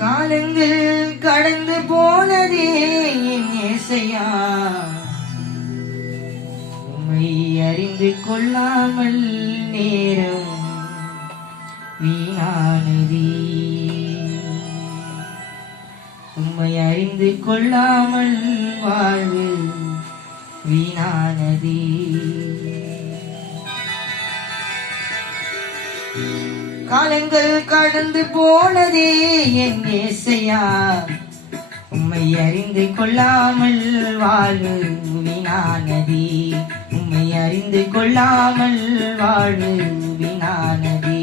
காலங்கள் கடந்து போனதே என் ஏசையா, உம்மை அறிந்து கொள்ளாமல் நேரம் வீணானதே. உம்மை அறிந்து கொள்ளாமல் வாழ்வு வீணானதே. காலங்கள் கடந்து போனதே என் ஏசையா, உம்மை அறிந்து கொள்ளாமல் வாழ்வு வீணானதே. உம்மை அறிந்து கொள்ளாமல் வாழ்வு வீணானதே.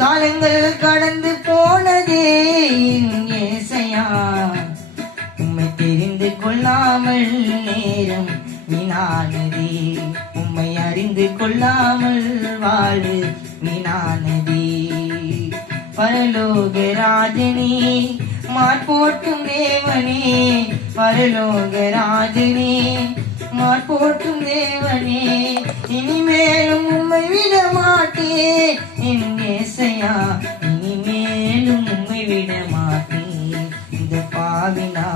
காலங்கள் கடந்து போனதே என் ஏசையா, உம்மை தெரிந்து கொள்ளாமல் நேரம் வீணானதே. உம்மை அறிந்து கொள்ளாமல் வாழ்வு வீணானதே. பரலோக ராஜனே, மார்போட்டும் தேவனே, பரலோக ராஜனே, மார்போட்டும் தேவனே, இனிமேலும் உம்மை விட மாட்டேன் என் ஏசையா, இனிமேலும் உம்மை விட மாட்டேன். இந்த பாவினா